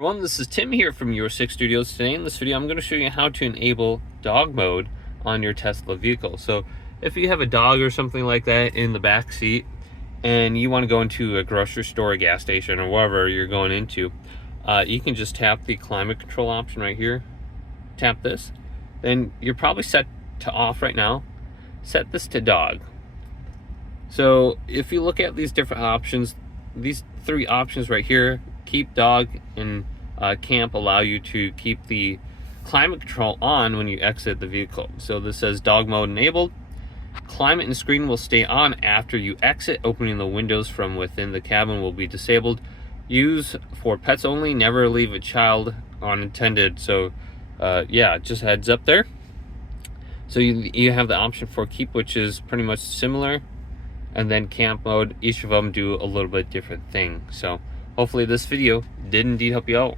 Everyone, this is Tim here from Your Six Studios. Today in this video, I'm going to show you how to enable dog mode on your Tesla vehicle. So if you have a dog or something like that in the back seat and you want to go into a grocery store, a gas station, or wherever you're going into, you can just tap the climate control option right here. Tap this. Then you're probably set to off right now. Set this to dog. So if you look at these different options, these three options right here, keep dog and camp, allow you to keep the climate control on when you exit the vehicle. So this says dog mode enabled. Climate and screen will stay on after you exit. Opening the windows from within the cabin will be disabled. Use for pets only. Never leave a child unattended. So yeah, just heads up there. So you have the option for keep, which is pretty much similar, and then camp mode. Each of them do a little bit different thing. So hopefully this video did indeed help you out.